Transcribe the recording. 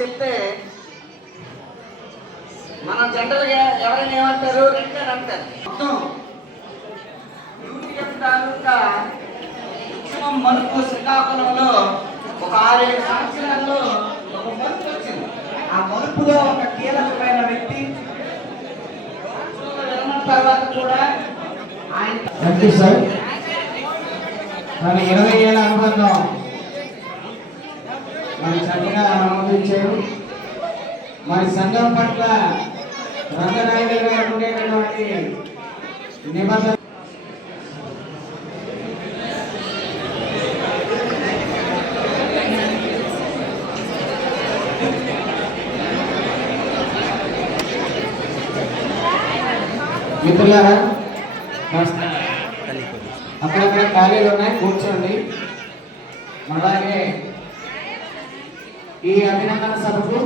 చెప్తే మనం జనరల్గా ఎవరైనా ఏమంటారు రెండు అని అంటారు. మొత్తం యూటీఎఫ్ తాలూకా ఉద్యమం మలుపు శ్రీకాకుళంలో ఒక 6-7 సంవత్సరాల్లో ఒక మలుపు వచ్చింది. ఆ మలుపులో ఒక కీలకమైన వ్యక్తి తర్వాత కూడా ఆయన సార్ మన 20 ఏళ్ళ అనుబంధం మన చక్కగా ఆమోదించారు. మరి సంఘం పట్ల రంగనాయకులు గారు ఉండేటటువంటి నిబంధన మిత్రులారా అక్కడక్కడ ఖాళీలు ఉన్నాయి, కూర్చోండి. అలాగే ఈ అభినందన సభకు